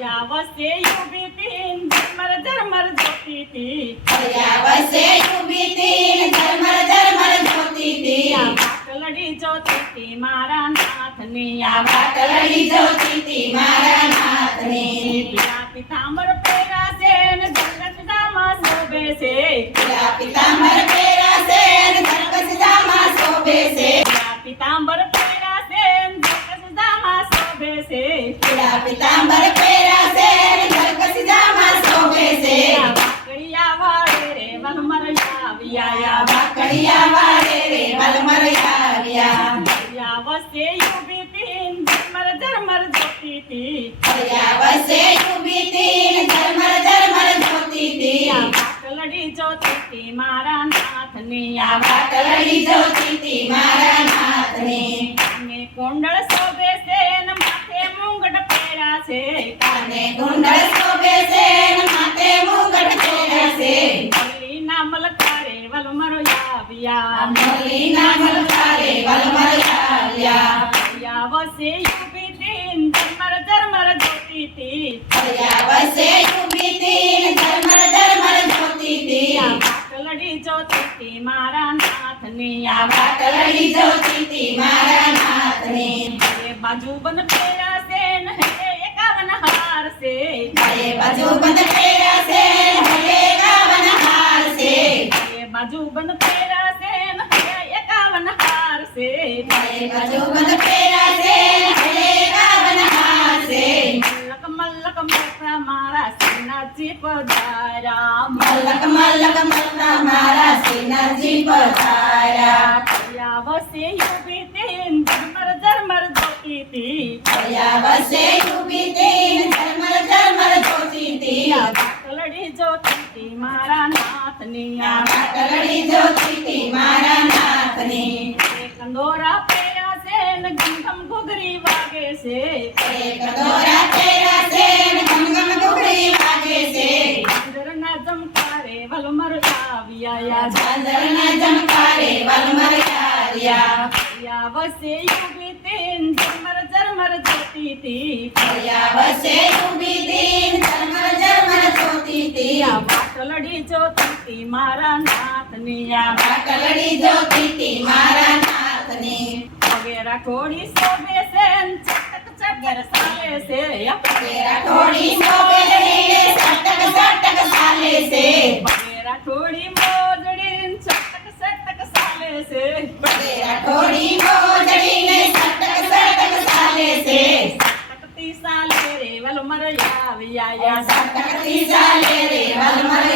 વસે ઊભી તીન ઝરમર ઝરમર જોતી તી વસે ઊભી તીન ઝરમર ઝરમર જોતી તી વાટલડી જોતી તી મારા નાથની વાટલડી જોતી તી મારા નાથની પીળા પિતાંબર પહેરાશે ને જગતદામાં શોભે છે પીળા પિતાંબર પહેરાશે ને જગતદામાં શોભે છે પીળા પિતાંબર પહેરાશે ને જગતદામાં શોભે છે પીળા પિતાંબર પહેરાશે ને જગતદામાં શોભે છે વાકડિયા વાળે રે વલમર આવ્યા વાકડિયા વાળે રે વલમર આવ્યા વસે ઊભી તીન ઝરમર ઝરમર જોતી તી વસે ઊભી તીન ઝરમર ઝરમર જોતી તી વાટલડી જોતી તી મારા નાથની વાટલડી જોતી તી મારા નાથની કાને કુંડળ શોભે છે ને માથે મુંગટ પહેર્યા છે કાને કુંડળ શોભે છે ને માથે મુંગટ પહેર્યા છે મુરલીના મલકારે વલમર આવ્યા મુરલીના મલકારે વલમર આવ્યા વસે ઊભી તીન ઝરમર ઝરમર જોતી તી વસે ઊભી તીન ઝરમર ઝરમર જોતી તી વાટલડી જોતી તી મારા નાથની વાટલડી જોતી તી મારા નાથની એ બાજુ બંધ પહેર્યા છે ને હે 51 હાર છે એ બાજુ બંધ પહેર્યા છે હે 51 હાર છે એ બાજુ બંધ પહેર્યા છે ને હે 51 હાર છે એ બાજુ બંધ પહેર્યા છે હે 51 હાર છે મલક મલક મોટા મારા શ્રીનાથજી પધાર્યા મલક મલક મોટા મારા શ્રીનાથજી પધાર્યા વસે ઊભી તીન ઝરમર ઝરમર જોતી તી વસે ઊભી તીન ઝરમર ઝરમર જોતી તી વાટલડી જોતી તી મારા નાથની વાટલડી જોતી તી મારા નાથની કંદોરા પહેર્યા છે ને ઘમઘમ ઘૂઘરી વાગે છે દોરા પહેર્યા છે ને ઘમઘમ ઘૂઘરી વાગે છે ઝાંઝરના ઝમકારે વલમર આવ્યા ઝાંઝરના ઝમકારે વલમર આવ્યા વસે ઊભી તીન ઝરમર ઝરમર જોતી તી વસે ઊભી તીન ઝરમર ઝરમર જોતી તી વાટલડી જોતી તી મારા નાથની વાટલડી જોતી તી મારા નાથની પગે રાખોડી શોભે છે ને ચટક ચટક ચાલે છે થોડી શોભે છે સટક સટક ચાલે છે પગે રાખોડી મોજડી ને ચટક ચટક ચાલે છે થોડી મોજડીને સટક સટક ચાલે છે સટકતી ચાલે રે વલમર આવ્યા સટકતી ચાલે રે વલમર